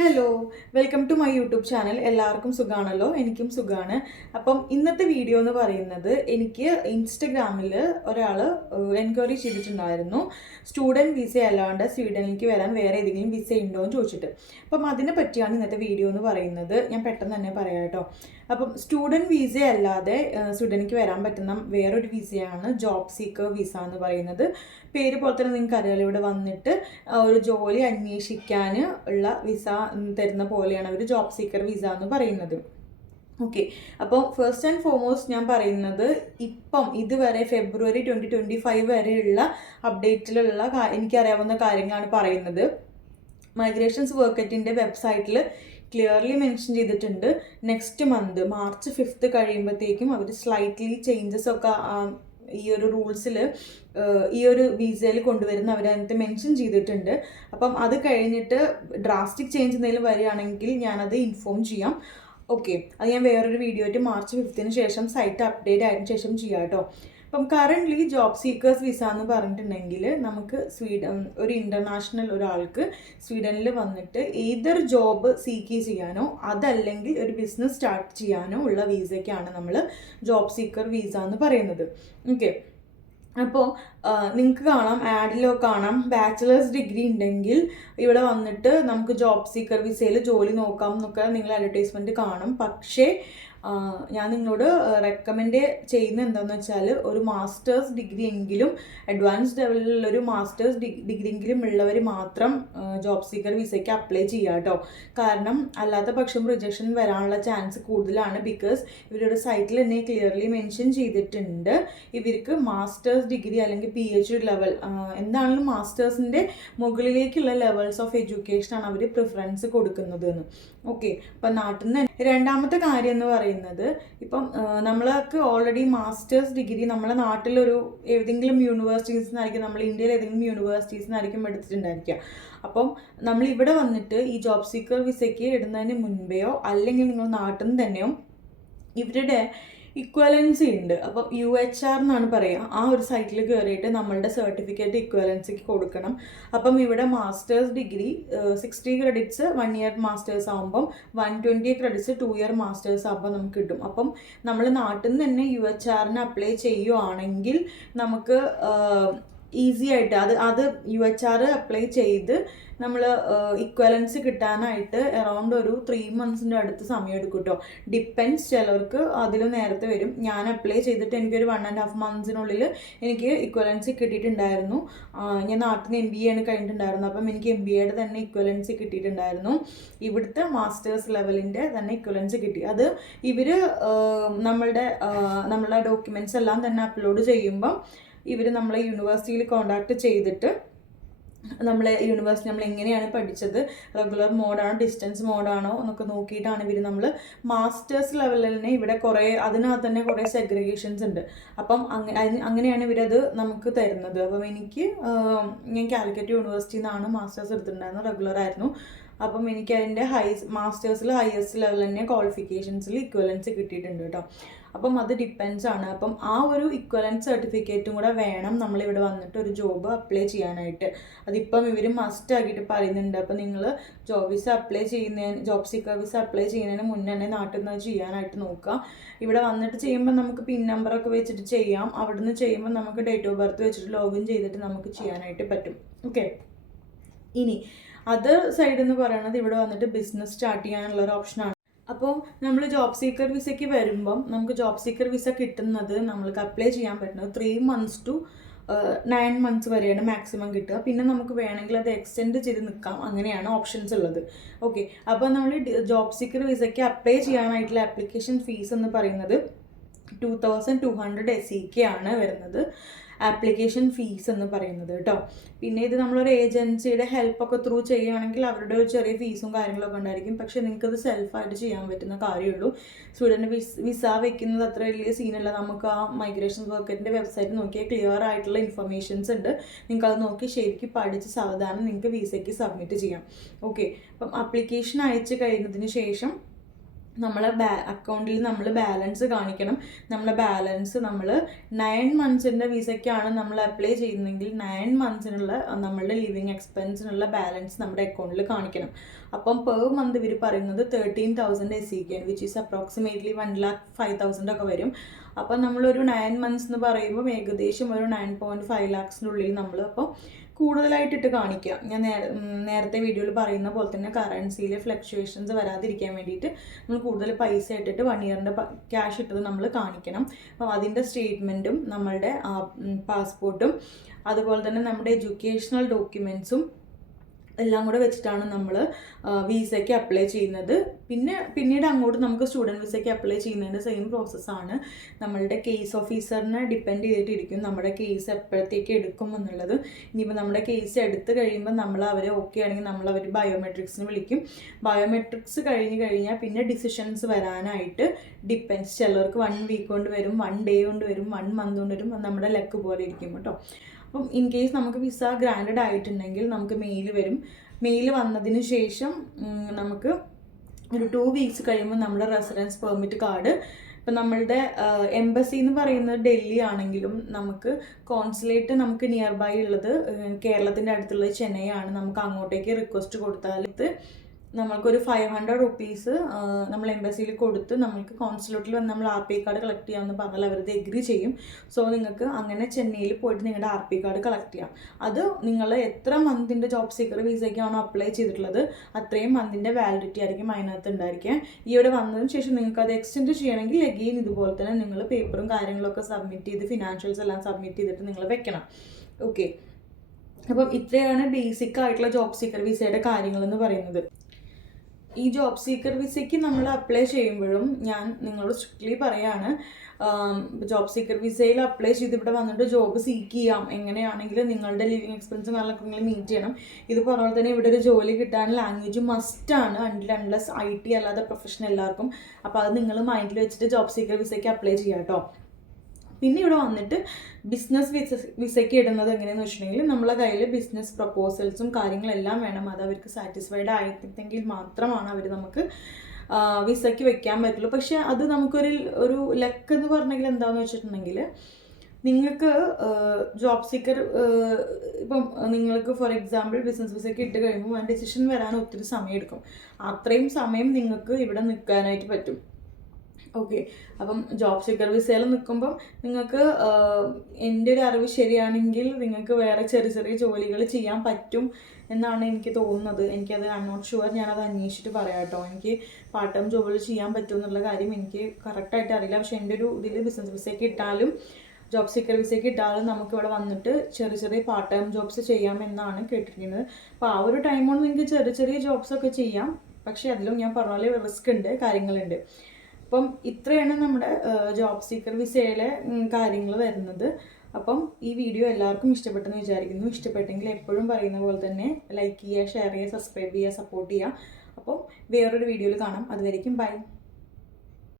Hello welcome to my YouTube channel എല്ലാവർക്കും സുഖമാണല്ലോ എനിക്കും സുഖമാണ് അപ്പം ഇന്നത്തെ വീഡിയോ എന്ന് പറയുന്നത് എനിക്ക് ഇൻസ്റ്റഗ്രാമിൽ ഒരാൾ എൻക്വയറി ചെയ്തിട്ടുണ്ടായിരുന്നു. സ്റ്റുഡന്റ് വിസ അല്ലാണ്ട് സ്വീഡനിലേക്ക് വരാൻ വേറെ ഏതെങ്കിലും വിസ ഉണ്ടോ എന്ന് ചോദിച്ചിട്ട്. അപ്പം അതിനെ പറ്റിയാണ് ഇന്നത്തെ വീഡിയോ എന്ന് പറയുന്നത്. ഞാൻ പെട്ടെന്ന് തന്നെ പറയാം കേട്ടോ. അപ്പം സ്റ്റുഡന്റ് വിസ അല്ലാതെ സ്വീഡനിലേക്ക് വരാൻ പറ്റുന്ന വേറൊരു വിസയാണ് ജോബ് സീക്കർ വിസ എന്ന് പറയുന്നത്. പേര് പോലെ തന്നെ നിങ്ങൾക്ക് അറിയാലോ ഇവിടെ വന്നിട്ട് ഒരു ജോലി അന്വേഷിക്കാൻ ഉള്ള വിസ തരുന്ന പോലെയാണ് അവർ ജോബ് സീക്കർ വിസ എന്ന് പറയുന്നത്. ഓക്കെ അപ്പോൾ ഫസ്റ്റ് ആൻഡ് ഫോർമോസ്റ്റ് ഞാൻ പറയുന്നത് ഇപ്പം ഇതുവരെ ഫെബ്രുവരി ട്വന്റി ട്വന്റി ഫൈവ് വരെയുള്ള അപ്ഡേറ്റിലുള്ള എനിക്കറിയാവുന്ന കാര്യങ്ങളാണ് പറയുന്നത്. മൈഗ്രേഷൻസ് വർക്കറ്റിന്റെ വെബ്സൈറ്റിൽ ക്ലിയർലി മെൻഷൻ ചെയ്തിട്ടുണ്ട്. നെക്സ്റ്റ് മന്ത് മാർച്ച് ഫിഫ്ത്ത് കഴിയുമ്പോഴത്തേക്കും അവർ സ്ലൈറ്റ്ലി ചേഞ്ചസ് ഒക്കെ ഈ ഒരു റൂൾസിൽ ഈ ഒരു വിസയിൽ കൊണ്ടുവരുന്ന അവരതിനകത്ത് മെൻഷൻ ചെയ്തിട്ടുണ്ട്. അപ്പം അത് കഴിഞ്ഞിട്ട് ഡ്രാസ്റ്റിക് ചേഞ്ച് എന്തെങ്കിലും വരികയാണെങ്കിൽ ഞാനത് ഇൻഫോം ചെയ്യാം. ഓക്കെ അത് ഞാൻ വേറൊരു വീഡിയോ ആയിട്ട് മാർച്ച് ഫിഫ്ത്തിന് ശേഷം സൈറ്റ് അപ്ഡേറ്റ് ആയതിനു ശേഷം ചെയ്യാം കേട്ടോ. അപ്പം കറന്റ്ലി ജോബ് സീക്കേഴ്സ് വിസ എന്ന് പറഞ്ഞിട്ടുണ്ടെങ്കിൽ നമുക്ക് സ്വീഡൻ ഒരു ഇന്റർനാഷണൽ ഒരാൾക്ക് സ്വീഡനിൽ വന്നിട്ട് ഏതർ ജോബ് സീക്ക് ചെയ്യാനോ അതല്ലെങ്കിൽ ഒരു ബിസിനസ് സ്റ്റാർട്ട് ചെയ്യാനോ ഉള്ള വിസയ്ക്കാണ് നമ്മൾ ജോബ് സീക്കർ വിസ എന്ന് പറയുന്നത്. ഓക്കെ അപ്പോൾ നിങ്ങൾക്ക് കാണാം ആഡിലോ കാണാം. ബാച്ചിലേഴ്സ് ഡിഗ്രി ഉണ്ടെങ്കിൽ ഇവിടെ വന്നിട്ട് നമുക്ക് ജോബ് സീക്കർ വിസയിൽ ജോലി നോക്കാം എന്നൊക്കെ നിങ്ങൾ അഡ്വർടൈസ്മെന്റ് കാണും. പക്ഷേ ഞാൻ നിങ്ങളോട് റെക്കമെൻഡ് ചെയ്യുന്ന എന്താണെന്ന് വെച്ചാൽ ഒരു മാസ്റ്റേഴ്സ് ഡിഗ്രി എങ്കിലും അഡ്വാൻസ് ലെവലിലുള്ളൊരു മാസ്റ്റേഴ്സ് ഡിഗ്രി എങ്കിലും ഉള്ളവർ മാത്രം ജോബ് സീക്കർ വിസയ്ക്ക് അപ്ലൈ ചെയ്യുക കേട്ടോ കാരണം അല്ലാത്ത പക്ഷം റിജക്ഷൻ വരാനുള്ള ചാൻസ് കൂടുതലാണ് ബിക്കോസ് ഇവരുടെ സൈറ്റിൽ തന്നെ ക്ലിയർലി മെൻഷൻ ചെയ്തിട്ടുണ്ട്. ഇവർക്ക് മാസ്റ്റേഴ്സ് ഡിഗ്രി അല്ലെങ്കിൽ പി എച്ച് ഡി ലെവൽ എന്താണെങ്കിലും മാസ്റ്റേഴ്സിന്റെ മുകളിലേക്കുള്ള ലെവൽസ് ഓഫ് എഡ്യൂക്കേഷൻ ആണ് അവർ പ്രിഫറൻസ് കൊടുക്കുന്നത് എന്ന് ഓക്കെ അപ്പം നാട്ടിൽ നിന്ന് രണ്ടാമത്തെ കാര്യം എന്ന് പറയുന്നത് ഇപ്പം ആ, നമ്മൾക്ക് ഓൾറെഡി മാസ്റ്റേഴ്സ് ഡിഗ്രി നമ്മളെ നാട്ടിലൊരു ഏതെങ്കിലും യൂണിവേഴ്സിറ്റീസ് നിന്നായിരിക്കും നമ്മൾ ഇന്ത്യയിൽ ഏതെങ്കിലും യൂണിവേഴ്സിറ്റീസ് നിന്നായിരിക്കും എടുത്തിട്ടുണ്ടായിരിക്കുക. അപ്പം നമ്മൾ ഇവിടെ വന്നിട്ട് ഈ ജോബ് സീക്കർ വിസയ്ക്ക് ഇടുന്നതിന് മുൻപെയോ അല്ലെങ്കിൽ നിങ്ങൾ നാട്ടിൽ നിന്ന് തന്നെയോ ഇവരുടെ ഇക്വലൻസി ഉണ്ട്. അപ്പം യു എച്ച് ആർ എന്നാണ് പറയുക. ആ ഒരു സൈറ്റിൽ കയറിയിട്ട് നമ്മളുടെ സർട്ടിഫിക്കറ്റ് ഇക്വലൻസിക്ക് കൊടുക്കണം. അപ്പം ഇവിടെ masters degree sixty credits one year masters ആകുമ്പം one twenty credits two year masters ആകുമ്പോൾ നമുക്ക് കിട്ടും. അപ്പം നമ്മൾ നാട്ടിൽ നിന്ന് തന്നെ യു എച്ച് ആറിന് അപ്ലൈ ചെയ്യുവാണെങ്കിൽ നമുക്ക് ഈസി ആയിട്ട് അത് അത് യു എച്ച് ആർ അപ്ലൈ ചെയ്ത് നമ്മൾ ഇക്വലൻസ് കിട്ടാനായിട്ട് അറൗണ്ട് ഒരു ത്രീ മന്ത്സിന്റെ അടുത്ത് സമയം എടുക്കും കേട്ടോ ഡിപ്പെൻസ് ചിലർക്ക് അതിൽ നേരത്തെ വരും. ഞാൻ അപ്ലൈ ചെയ്തിട്ട് എനിക്കൊരു വൺ ആൻഡ് ഹാഫ് മന്ത്സിനുള്ളിൽ എനിക്ക് ഇക്വലൻസ് കിട്ടിയിട്ടുണ്ടായിരുന്നു. ഞാൻ നാട്ടിൽ നിന്ന് എം ബി എ ആണ് കഴിഞ്ഞിട്ടുണ്ടായിരുന്നു. അപ്പം എനിക്ക് എം ബി എയുടെ തന്നെ ഇക്വലൻസി കിട്ടിയിട്ടുണ്ടായിരുന്നു. ഇവിടുത്തെ മാസ്റ്റേഴ്സ് ലെവലിന്റെ തന്നെ ഇക്വലൻസ് കിട്ടി. അത് ഇവർ നമ്മളുടെ നമ്മളുടെ ഡോക്യുമെന്റ്സ് എല്ലാം തന്നെ അപ്ലോഡ് ചെയ്യുമ്പം ഇവർ നമ്മളെ യൂണിവേഴ്സിറ്റിയിൽ കോണ്ടാക്ട് ചെയ്തിട്ട് നമ്മളെ യൂണിവേഴ്സിറ്റി നമ്മൾ എങ്ങനെയാണ് പഠിച്ചത്? റെഗുലർ മോഡാണോ ഡിസ്റ്റൻസ് മോഡാണോ എന്നൊക്കെ നോക്കിയിട്ടാണ് ഇവർ നമ്മൾ മാസ്റ്റേഴ്സ് ലെവലിൽ തന്നെ ഇവിടെ കുറേ അതിനകത്ത് തന്നെ കുറേ സെഗ്രിഗേഷൻസ് ഉണ്ട്. അപ്പം അങ്ങനെയാണ് ഇവരത് നമുക്ക് തരുന്നത്. അപ്പം എനിക്ക് ഞാൻ കാലിക്കറ്റ് യൂണിവേഴ്സിറ്റിയിൽ നിന്നാണ് മാസ്റ്റേഴ്സ് എടുത്തിട്ടുണ്ടായിരുന്നത് റെഗുലർ ആയിരുന്നു. അപ്പം എനിക്ക് അതിന്റെ ഹൈ മാസ്റ്റേഴ്സിൽ ഹയസ്റ്റ് ലെവൽ തന്നെ ക്വാളിഫിക്കേഷൻസിൽ ഇക്വലൻസ് കിട്ടിയിട്ടുണ്ട് കേട്ടോ അപ്പം അത് ഡിപ്പെൻസ് ആണ്. അപ്പം ആ ഒരു ഇക്വലൻസ് സർട്ടിഫിക്കറ്റും കൂടെ വേണം നമ്മളിവിടെ വന്നിട്ട് ഒരു ജോബ് അപ്ലൈ ചെയ്യാനായിട്ട്. അതിപ്പം ഇവർ മസ്റ്റ് ആക്കിയിട്ട് പറയുന്നുണ്ട്. അപ്പം നിങ്ങൾ ജോബ് വിസ അപ്ലൈ ചെയ്യുന്നതിന് ജോബ് സീക്കർ വിസ അപ്ലൈ ചെയ്യുന്നതിന് മുന്നേ തന്നെ നാട്ടിൽ നിന്ന് ചെയ്യാനായിട്ട് നോക്കുക. ഇവിടെ വന്നിട്ട് ചെയ്യുമ്പോൾ നമുക്ക് പിൻ നമ്പറൊക്കെ വെച്ചിട്ട് ചെയ്യാം. അവിടുന്ന് ചെയ്യുമ്പോൾ നമുക്ക് ഡേറ്റ് ഓഫ് ബർത്ത് വെച്ചിട്ട് ലോഗിൻ ചെയ്തിട്ട് നമുക്ക് ചെയ്യാനായിട്ട് പറ്റും. ഓക്കെ ഇനി അതർ സൈഡ് എന്ന് പറയുന്നത് ഇവിടെ വന്നിട്ട് ബിസിനസ് സ്റ്റാർട്ട് ചെയ്യാനുള്ള ഒരു ഓപ്ഷനാണ് അപ്പോൾ നമ്മൾ ജോബ് സീക്കർ വിസയ്ക്ക് വരുമ്പം നമുക്ക് ജോബ് സീക്കർ വിസ കിട്ടുന്നത് നമ്മൾക്ക് അപ്ലൈ ചെയ്യാൻ പറ്റുന്നത് three months to nine months വരെയാണ് മാക്സിമം കിട്ടുക. പിന്നെ നമുക്ക് വേണമെങ്കിൽ അത് എക്സ്റ്റെൻഡ് ചെയ്ത് നിൽക്കാം. അങ്ങനെയാണ് ഓപ്ഷൻസ് ഉള്ളത്. ഓക്കെ അപ്പോൾ നമ്മൾ ജോബ് സീക്കർ വിസയ്ക്ക് അപ്ലൈ ചെയ്യാനായിട്ടുള്ള ആപ്ലിക്കേഷൻ ഫീസ് എന്ന് പറയുന്നത് two thousand two hundred S C K ആണ് വരുന്നത്. ആപ്ലിക്കേഷൻ ഫീസ് എന്ന് പറയുന്നത് കേട്ടോ. പിന്നെ ഇത് നമ്മളൊരു ഏജൻസിയുടെ ഹെൽപ്പൊക്കെ ത്രൂ ചെയ്യുകയാണെങ്കിൽ അവരുടെ ഒരു ചെറിയ ഫീസും കാര്യങ്ങളൊക്കെ ഉണ്ടായിരിക്കും. പക്ഷേ നിങ്ങൾക്കത് സെൽഫായിട്ട് ചെയ്യാൻ പറ്റുന്ന കാര്യമുള്ളൂ. സ്റ്റുഡന്റ് വിസ വിസ വെക്കുന്നത് അത്ര വലിയ സീനല്ല. നമുക്ക് ആ മൈഗ്രേഷൻ വർക്കറിന്റെ വെബ്സൈറ്റ് നോക്കിയാൽ ക്ലിയർ ആയിട്ടുള്ള ഇൻഫർമേഷൻസ് ഉണ്ട്. നിങ്ങൾക്ക് അത് നോക്കി ശരിക്കും പഠിച്ച് സാവധാനം നിങ്ങൾക്ക് വിസയ്ക്ക് സബ്മിറ്റ് ചെയ്യാം. ഓക്കെ. അപ്പം അപ്ലിക്കേഷൻ അയച്ചു കഴിഞ്ഞതിന് ശേഷം നമ്മളെ ബാ അക്കൗണ്ടിൽ നമ്മൾ ബാലൻസ് കാണിക്കണം. നമ്മളെ ബാലൻസ് നമ്മൾ നയൻ മന്ത്സിന്റെ വിസയ്ക്കാണ് നമ്മൾ അപ്ലൈ ചെയ്യുന്നതെങ്കിൽ നയൻ മന്ത്സിനുള്ള നമ്മളുടെ ലിവിങ് എക്സ്പെൻസിനുള്ള ബാലൻസ് നമ്മുടെ അക്കൗണ്ടിൽ കാണിക്കണം. അപ്പം പെർ മന്ത് ഇവർ പറയുന്നത് thirteen thousand S C K which is approximately one lakh five thousand ഒക്കെ വരും. അപ്പം നമ്മളൊരു നയൻ മന്ത്സ് എന്ന് പറയുമ്പോൾ ഏകദേശം ഒരു നയൻ പോയിന്റ് ഫൈവ് ലാക്സിന്റെ ഉള്ളിൽ നമ്മൾ അപ്പോൾ കൂടുതലായിട്ടിട്ട് കാണിക്കുക ഞാൻ നേരത്തെ വീഡിയോയിൽ പറയുന്ന പോലെ തന്നെ കറൻസിയിലെ ഫ്ലക്ച്വേഷൻസ് വരാതിരിക്കാൻ വേണ്ടിയിട്ട് നമ്മൾ കൂടുതൽ പൈസ ഇട്ടിട്ട് വൺ ഇയറിന്റെ ക്യാഷ് ഇട്ടത് നമ്മൾ കാണിക്കണം. അപ്പോൾ അതിന്റെ സ്റ്റേറ്റ്മെന്റും നമ്മളുടെ പാസ്പോർട്ടും അതുപോലെ തന്നെ നമ്മുടെ എഡ്യൂക്കേഷണൽ ഡോക്യുമെൻസും എല്ലാം കൂടെ വെച്ചിട്ടാണ് നമ്മൾ വിസയ്ക്ക് അപ്ലൈ ചെയ്യുന്നത്. പിന്നെ പിന്നീട് അങ്ങോട്ട് നമുക്ക് സ്റ്റുഡന്റ് വിസയ്ക്ക് അപ്ലൈ ചെയ്യുന്നതിന്റെ സെയിം പ്രോസസ്സാണ് നമ്മളുടെ കേസ് ഓഫീസറിനെ ഡിപ്പെൻഡ് ചെയ്തിട്ടിരിക്കും. നമ്മുടെ കേസ് എപ്പോഴത്തേക്ക് എടുക്കും എന്നുള്ളത്. ഇനിയിപ്പോൾ നമ്മുടെ കേസ് എടുത്ത് കഴിയുമ്പോൾ നമ്മൾ അവരെ ഓക്കെ ആണെങ്കിൽ നമ്മൾ അവർ ബയോമെട്രിക്സിന് വിളിക്കും. ബയോമെട്രിക്സ് കഴിഞ്ഞ് കഴിഞ്ഞാൽ പിന്നെ ഡിസിഷൻസ് വരാനായിട്ട് ഡിപ്പെൻസ് ചിലർക്ക് വൺ വീക്ക് കൊണ്ട് വരും വൺ ഡേ കൊണ്ട് വരും വൺ മന്ത് കൊണ്ട് വരും. നമ്മുടെ ലക്ക് പോലെ ഇരിക്കും കേട്ടോ. അപ്പം ഇൻ കേസ് നമുക്ക് വിസ ഗ്രാൻഡഡ് ആയിട്ടുണ്ടെങ്കിൽ നമുക്ക് മെയിൽ വരും. മെയിൽ വന്നതിന് ശേഷം നമുക്ക് ഒരു ടു വീക്സ് കഴിയുമ്പോൾ നമ്മുടെ റെസിഡൻസ് പെർമിറ്റ് കാർഡ് ഇപ്പം നമ്മളുടെ എംബസി എന്ന് പറയുന്നത് ഡൽഹി ആണെങ്കിലും നമുക്ക് കോൺസുലേറ്റ് നമുക്ക് നിയർ ബൈ ഉള്ളത് കേരളത്തിന്റെ അടുത്തുള്ളത് ചെന്നൈ ആണ്. നമുക്ക് അങ്ങോട്ടേക്ക് റിക്വസ്റ്റ് കൊടുത്താൽ നമ്മൾക്കൊരു ഫൈവ് ഹൺഡ്രഡ് റുപ്പീസ് നമ്മൾ എംബസിയിൽ കൊടുത്ത് നമ്മൾക്ക് കോൺസുലേറ്റിൽ വന്ന് നമ്മൾ ആർ പി കാർഡ് കളക്ട് ചെയ്യാമെന്ന് പറഞ്ഞാൽ അവരത് എഗ്രി ചെയ്യും. സോ നിങ്ങൾക്ക് അങ്ങനെ ചെന്നൈയിൽ പോയിട്ട് നിങ്ങളുടെ ആർ പി കാർഡ് കളക്ട് ചെയ്യാം. അത് നിങ്ങൾ എത്ര മന്തിന്റെ ജോബ് സീക്കർ വിസയ്ക്കാണോ അപ്ലൈ ചെയ്തിട്ടുള്ളത് അത്രയും മന്തിന്റെ വാലിഡിറ്റി ആയിരിക്കും അതിനകത്ത് ഉണ്ടായിരിക്കുക. ഇവിടെ വന്നതിന് ശേഷം നിങ്ങൾക്ക് അത് എക്സ്റ്റെൻഡ് ചെയ്യണമെങ്കിൽ അഗെയിൻ ഇതുപോലെ തന്നെ നിങ്ങൾ പേപ്പറും കാര്യങ്ങളൊക്കെ സബ്മിറ്റ് ചെയ്ത് ഫിനാൻഷ്യൽസ് എല്ലാം സബ്മിറ്റ് ചെയ്തിട്ട് നിങ്ങൾ വെക്കണം. ഓക്കെ അപ്പം ഇത്രയാണ് ബേസിക് ആയിട്ടുള്ള ജോബ് സീക്കർ വിസയുടെ കാര്യങ്ങൾ എന്ന് പറയുന്നത്. ഈ ജോബ് സീക്കർ വിസയ്ക്ക് നമ്മൾ അപ്ലൈ ചെയ്യുമ്പോഴും ഞാൻ നിങ്ങളോട് സ്ട്രിക്ട്ലി പറയാണ് ജോബ് സീക്കർ വിസയിൽ അപ്ലൈ ചെയ്ത് ഇവിടെ വന്നിട്ട് ജോബ് സീക്ക് ചെയ്യാം. എങ്ങനെയാണെങ്കിലും നിങ്ങളുടെ ലിവിങ് എക്സ്പെൻസും കാര്യങ്ങളൊക്കെ നിങ്ങൾ മീറ്റ് ചെയ്യണം. ഇത് പറഞ്ഞാൽ തന്നെ ഇവിടെ ഒരു ജോലി കിട്ടാൻ ലാംഗ്വേജ് മസ്റ്റാണ് അണ്ടിൽ അൺലെസ് ഐ ടി അല്ലാതെ പ്രൊഫഷൻ എല്ലാവർക്കും. അപ്പോൾ അത് നിങ്ങൾ മൈൻഡിൽ വെച്ചിട്ട് ജോബ് സീക്കർ വിസയ്ക്ക് അപ്ലൈ ചെയ്യാം കേട്ടോ പിന്നെ ഇവിടെ വന്നിട്ട് ബിസിനസ് വിസ വിസയ്ക്ക് ഇടുന്നത് എങ്ങനെയെന്ന് വെച്ചിട്ടുണ്ടെങ്കിൽ നമ്മളെ കയ്യിൽ ബിസിനസ് പ്രപ്പോസൽസും കാര്യങ്ങളെല്ലാം വേണം. അത് അവർക്ക് സാറ്റിസ്ഫൈഡ് ആയിട്ടെങ്കിൽ മാത്രമാണ് അവർ നമുക്ക് വിസയ്ക്ക് വെക്കാൻ പറ്റുള്ളൂ. പക്ഷെ അത് നമുക്കൊരു ഒരു ലക്ക് എന്ന് പറഞ്ഞെങ്കിൽ എന്താണെന്ന് വെച്ചിട്ടുണ്ടെങ്കിൽ നിങ്ങൾക്ക് ജോബ് സീക്കർ ഇപ്പം നിങ്ങൾക്ക് ഫോർ എക്സാമ്പിൾ ബിസിനസ് വിസയ്ക്ക് ഇട്ട് കഴിയുമ്പോൾ ആ ഡിസിഷൻ വരാൻ ഒത്തിരി സമയം എടുക്കും അത്രയും സമയം നിങ്ങൾക്ക് ഇവിടെ നിൽക്കാനായിട്ട് പറ്റും. ഓക്കെ അപ്പം ജോബ് സീക്കർ വിസയിൽ നിൽക്കുമ്പം നിങ്ങൾക്ക് എന്റെ ഒരു അറിവ് ശരിയാണെങ്കിൽ നിങ്ങൾക്ക് വേറെ ചെറിയ ചെറിയ ജോലികൾ ചെയ്യാൻ പറ്റും എന്നാണ് എനിക്ക് തോന്നുന്നത്. എനിക്കത് ഐ നോട്ട് ഷുവർ ഞാനത് അന്വേഷിച്ചിട്ട് പറയാം കേട്ടോ എനിക്ക് പാർട്ട് ടൈം ജോബുകൾ ചെയ്യാൻ പറ്റും എന്നുള്ള കാര്യം എനിക്ക് കറക്റ്റായിട്ട് അറിയില്ല. പക്ഷേ എന്റെ ഒരു ഇതിൽ ബിസിനസ് വിസയ്ക്ക് ഇട്ടാലും ജോബ് സീക്കർ വിസയ്ക്ക് ഇട്ടാലും നമുക്ക് ഇവിടെ വന്നിട്ട് ചെറിയ ചെറിയ പാർട്ട് ടൈം ജോബ്സ് ചെയ്യാമെന്നാണ് കേട്ടിരിക്കുന്നത്. അപ്പോൾ ആ ഒരു ടൈം കൊണ്ട് നിങ്ങൾക്ക് ചെറിയ ചെറിയ ജോബ്സൊക്കെ ചെയ്യാം. പക്ഷേ അതിലും ഞാൻ പറഞ്ഞ പോലെ റിസ്ക് ഉണ്ട് കാര്യങ്ങളുണ്ട്. അപ്പം ഇത്രയാണ് നമ്മുടെ ജോബ് സീക്കർ വിസയിലെ കാര്യങ്ങൾ വരുന്നത്. അപ്പം ഈ വീഡിയോ എല്ലാവർക്കും ഇഷ്ടപ്പെട്ടെന്ന് വിചാരിക്കുന്നു. ഇഷ്ടപ്പെട്ടെങ്കിൽ എപ്പോഴും പറയുന്ന പോലെ തന്നെ ലൈക്ക് ചെയ്യുക ഷെയർ ചെയ്യുക സബ്സ്ക്രൈബ് ചെയ്യുക സപ്പോർട്ട് ചെയ്യുക. അപ്പം വേറൊരു വീഡിയോയിൽ കാണാം. അതുവരേക്കും ബൈ